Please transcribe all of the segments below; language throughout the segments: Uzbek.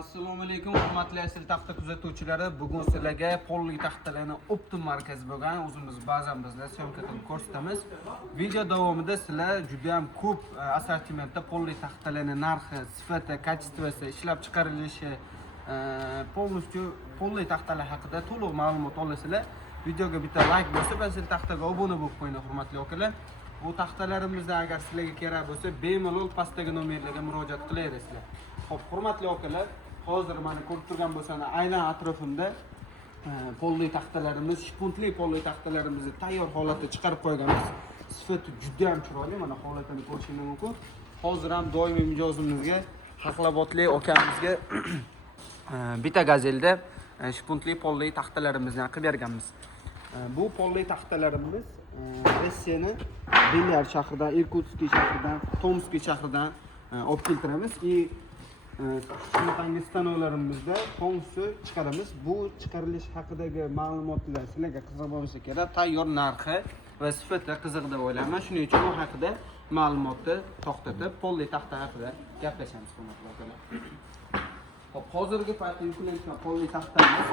Assalomu alaykum, hurmatli asl taxta kuzatuvchilari. Bugun sizlarga polli taxtalarni Optim markazi bo'lgan o'zimiz bazamizda syomka qilib ko'rsatamiz. Video davomida sizlar juda ham ko'p assortimentda polli taxtalarning narxi, sifati, kачествоsi, ishlab chiqarilishi, полностью polli taxtalar haqida to'liq ma'lumot olasizlar. Videoga bitta like bosib, asl taxtaga obuna bo'lib qo'ying, hurmatli akalar. Bu taxtalarimizda agar sizlarga kerak bo'lsa, bemalol pastdagi nomerlarga murojaat qilaverasizlar. Xo'p, hurmatli akalar, hozir mana ko'rib turgan bo'lsangiz, aynan atrofimda polli taxtalarimiz, shpuntli polli taxtalarimizni tayyor holatda chiqarib qo'yganmiz. Sifati juda ham chiroyli, mana holatini ko'rishingiz mumkin. Hozir ham doimiy mijozimizga, Haqlabodli akamizga bitta gazelda shpuntli polli taxtalarimizni qilib berganmiz. Bu polli taxtalarimiz Rossiyani Belyar shahridan, Irkutskiy shahridan, Tomskiy shahridan olib keltiramiz. Shunaqangi stanovlarimizda polностью chiqaramiz. Bu chiqarilish haqidagi ma'lumotlar sizlarga qiziq bo'lsa kerak, tayyor narxi va sifati qiziq deb o'ylayman. Shuning uchun bu haqida ma'lumotni to'xtatib, polli taxta haqida gaplashamiz, hurmatli akalar. Hop, hozirgi paytda yuklangan polli taxtamiz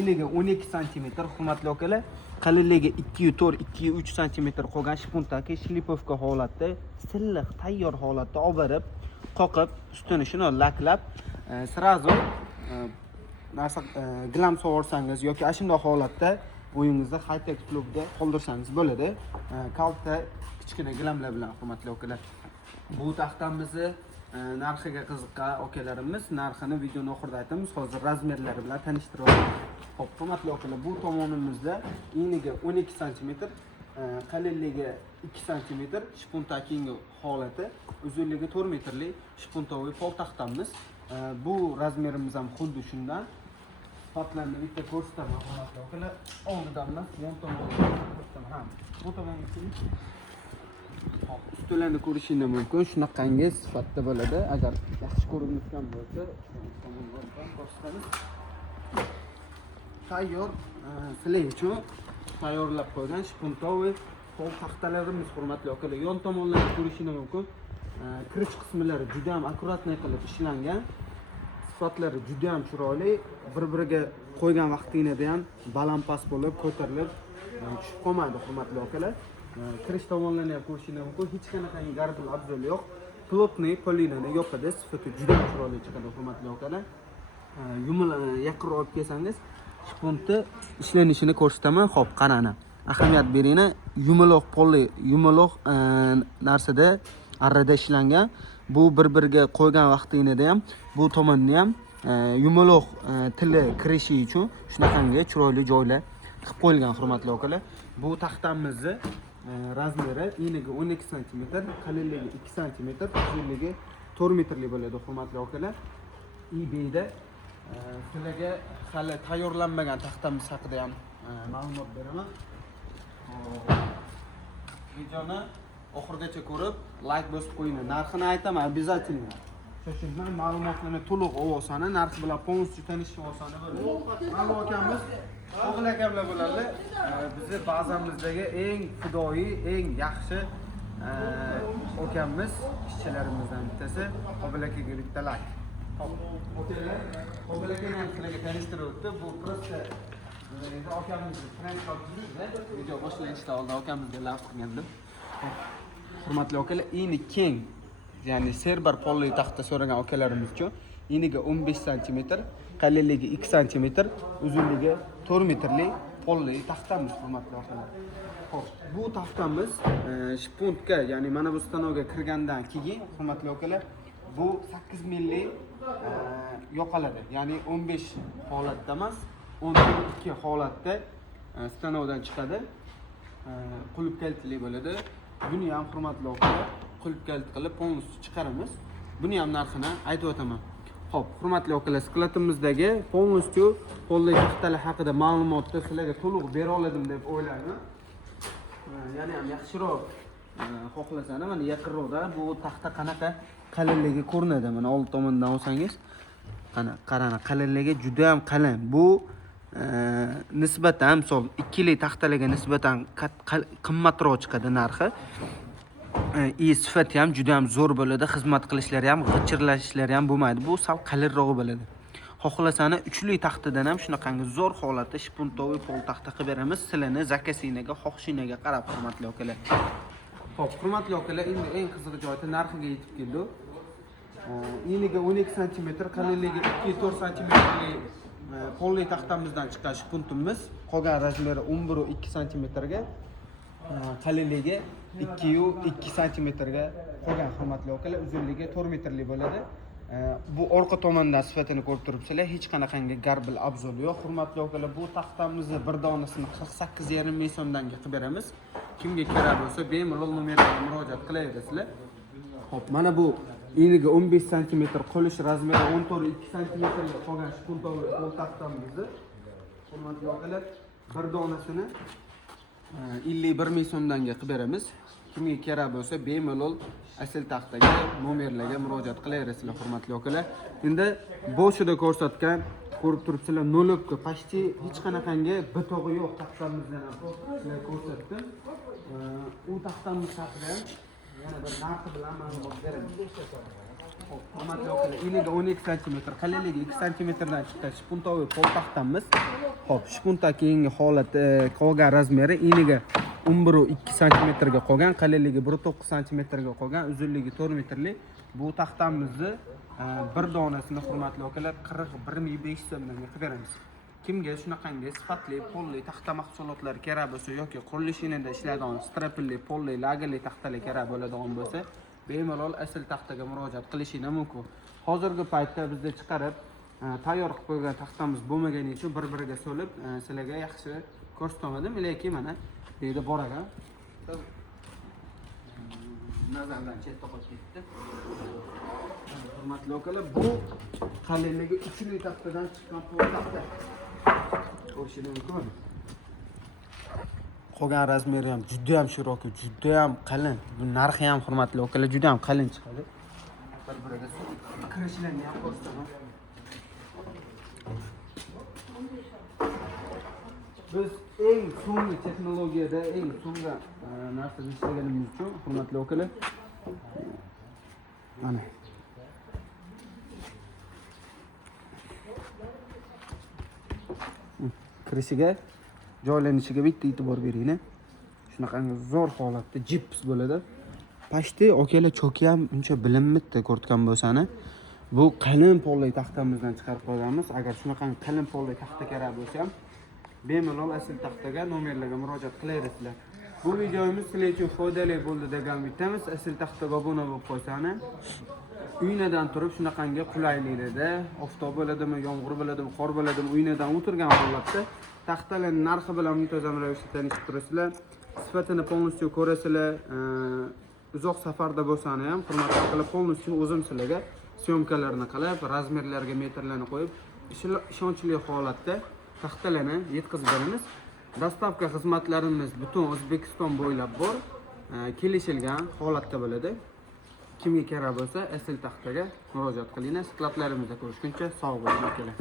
eniga 12 sm, hurmatli akalar. Qalinligi 2,4-2,3 sm qolgan shpuntaki shlipovka holatda, silliq, tayyor holatda olib borib, qoqib, ustini shuni laklab, sразу glam sovursangiz yoki ashunday holatda uyingizda high-tech klubda qoldirsangiz bo'ladi. Kalta kichkina glamlar bilan, hurmatli akalar. Bu taxtamizni narxiga qiziqqan akalarimiz narxini videoning oxirida aytamiz. Hozir razmerlari bilan tanishtirib o'tamiz. Xo'p, hurmatli akalar, bu tomonimizda eniga 12 sm, qalinligi 2 sm, shpuntaking holati, uzunligi 4 metrlik shpuntoviy pol taxtamiz. Bu razmerimiz ham xuddi shundan. Sifatlarni bitta ko'rsataman, hurmatli akalar. Oldidan emas, yon tomondan ham. Bu tomonga kelib, ustilarni ko'rishingiz mumkin. Shunaqangi sifatda bo'ladi. Agar yaxshi ko'rinayotgan bo'lsa, tomondan ko'rsatamiz. Tayyor, sizlar uchun tayyorlab qo'ygan shpuntoviy pol taxtalarimiz, hurmatli akalar. Yon tomonlarni ko'rishingiz mumkin. Kirish qismlari juda ham akkuratniy qilib ishlangan. Sifatlari juda ham chiroyli. Bir-biriga qo'ygan vaqtingizda ham baland-past bo'lib, ko'tarilib, tushib qolmaydi, hurmatli akalar. Kirish tomonlarini ham ko'rishingiz mumkin. Hech qanaqangi garbul abzol yo'q. Plotniy polinani yoqadi, sifati juda ham chiroyli chiqadi, hurmatli akalar. Yaqinroq olib kelsangiz, shpunti ishlanishini ko'rsataman. Xo'p, qarang. Ahamiyat beringlar. Yumaloq polli, yumaloq narsada arrada ishlangan. Bu bir-biriga qo'ygan vaqtingizda ham, bu tomonni ham yumaloq tili kirishi uchun shunaqangi chiroyli joylar qilib qo'yilgan, hurmatli akalar. Bu taxtamizni razmeri eniga 12 sm, qalinligi 2 sm, uzunligi 4 metrlik bo'ladi, hurmatli akalar. eBayda sizlarga hali tayyorlanmagan taxtamiz haqida ham ma'lumot beraman. Videoni oxirigacha ko'rib, like bosib qo'ying. Narxini aytaman, обязательно. Shundan ma'lumotlarni to'liq olsani, narxi bilan полностью tanishish osona bo'ladi. Mana akamiz, o'g'il akamlar bo'ladi. Bizni bazamizdagi eng fidoyi, eng yaxshi akamiz, ishchilarimizdan bittasi. Qobil akaga bitta like. Hop, o'taylar. Qobil akani ham sizlarga tanishtirib o'tdi. Bu просто akamizni transport video boshlanishdan oldin akamizga laf qilgandim. Hurmatli akalar, eni keng, ya'ni serbar polli taxta so'ragan akalarimiz uchun eniga 15 sm, qalinligi 2 sm, uzunligi 4 metrlik polli taxtamiz, hurmatli akalar. Xo'p, bu taxtamiz shpuntga, ya'ni mana bu stanovga kirgandan keyin, hurmatli akalar, bu 8 millik yoqiladi. Ya'ni 15 holatda emas, 12 holatda stanovdan chiqadi. Qulp kaltli bo'ladi. Buni ham, hurmatli akalar, qulp kalt qilib полностью chiqaramiz. Buni ham narxini aytib o'taman. Xo'p, hurmatli akalar, sklatimizdagi полностью polli taxtalar haqida ma'lumotni sizlarga to'liq bera oladim deb o'ylayman. Ya'ni ham yaxshiroq xohlasangiz, mana yaqinroqda bu taxta qanaqa qalinligi ko'rinadi. Mana old tomondan olsangiz, qarang, qalinligi juda ham qalin. Bu nisbatan, misol, ikkili taxtalarga nisbatan qimmatroq chiqadi narxi. Sifati ham juda ham zo'r bo'ladi, xizmat qilishlari ham, g'ichirlashlari ham bo'lmaydi. Bu sal qalinroq bo'ladi. xohlasani uchli taxtadan ham shunaqangi zo'r holatda shpuntoviy pol taxta qilib beramiz. Sizlarni zakasinaga, xohishingizga qarab, hurmatli akalar. Xo'p, hurmatli akalar, endi eng qiziq joyi narxiga yetib keldik. Eniga 12 sm, qalinligi 2-4 sm polli taxtamizdan chiqqan shpuntimiz. Qolgan razmeri 11-2 sm ga, qalinligi 2-2 sm ga qolgan, hurmatli akalar. Uzunligi 4 metrlik bo'ladi. Bu orqa tomondan sifatini ko'rib turibsizlar. Hech qanaqangi garbil abzol yo'q. Hurmatli akalar, bu taxtamizni bir donasini 48,5 ming so'mdan qilib beramiz. Kimga kerak bo'lsa, bemalol nomerga murojaat qilaverasizlar. Xo'p, mana bu eniga 15 sm, qo'lish razmeri 14-2 sm ga qolgan shpuntoviy pol taxtamizni, hurmatli akalar, bir donasini 51 ming so'mdan qilib beramiz. Kimga kerak bo'lsa, bemalol asl taxtaga, nomerlarga murojaat qilaverasizlar, hurmatli akalar. Endi boshida ko'rsatgan, ko'rib turibsizlar, nolobka, почти hech qanaqangi bitog'i yo'q taxtamizdan ham sizlarga ko'rsatdim. U taxtamiz haqida ham yana bir narxi bilan ma'lumot beraman. Hurmatli akalar, eniga 12 sm, qalinligi 2 sm dan chiqqan shpuntoviy pol taxtamiz. Xo'p, shpunta keyingi holati, qolgan razmeri eniga 11-2 sm ga qolgan, qalinligi 1-9 sm ga qolgan, uzunligi 4 metrlik. Bu taxtamizni bir donasini, hurmatli akalar, 41,500 so'mdan qilib beramiz. Kimga shunaqangi sifatli polli taxta mahsulotlari kerak bo'lsa yoki qurilish inida ishlaydigan strapilli, polli, lagerli taxtalar kerak bo'ladigan bo'lsa, bemalol asl taxtaga murojaat qilishingiz mumkin. Hozirgi paytda bizda chiqarib tayyor qilib qo'ygan taxtamiz bo'lmagani uchun bir-biriga so'lib sizlarga yaxshi ko'rsatmadim, lekin mana deydi bor ekan. Nazardan chetda qolib ketdi. Hurmatli akalar, bu qalinligi 3 ming taxtadan chiqqan pol taxta. Ko'rishingiz mumkin. Qolgan razmeri ham juda ham shiroki, juda ham qalin. Bu narxi ham, hurmatli akalar, juda ham qalin chiqadi. Bir-biriga kirishlarni ham ko'rsataman. Biz eng so'nggi texnologiyada, eng so'nggi narsani ishlaganimiz uchun, hurmatli akalar, mana kirishiga, joylanishiga bitta e'tibor beringlar. Shunaqangi zo'r holatda jips bo'ladi. Почти akalar cho'ki ham uncha bilinmaydi ko'rtgan bo'lsani. Bu qalin polli taxtamizdan chiqarib qo'yganmiz. Agar shunaqangi qalin polli taxta kerak bo'lsa ham, bemalol asl taxtaga, nomerlarga murojaat qilaverasizlar. Bu videomiz sizlar uchun foydali bo'ldi degan umidamiz. Asl taxtaga obuna bo'lib qo'ysangiz, uynadan turib shunaqangi qulayliklarda, oftob bo'ladimi, yomg'ir bo'ladimi, qor bo'ladimi, uynadan o'tirgan holatda taxtalarning narxi bilan muntazam ravishda tanishib turasizlar. Sifatini полностью ko'rasizlar. Uzoq safarda bo'lsangiz ham, hurmatli akalar, полностью o'zim sizlarga syomkalarni qilib, razmerlarga metrlarni qo'yib, ishonchli holatda taxtalarni yetkazib beramiz. Dostavka xizmatlarimiz butun O'zbekiston bo'ylab bor. Kelishilgan holatda bo'ladi. Kimga kerak bo'lsa, asl taxtaga murojaat qilinglar. Skladlarimizda ko'rishguncha sog' bo'ling akalar.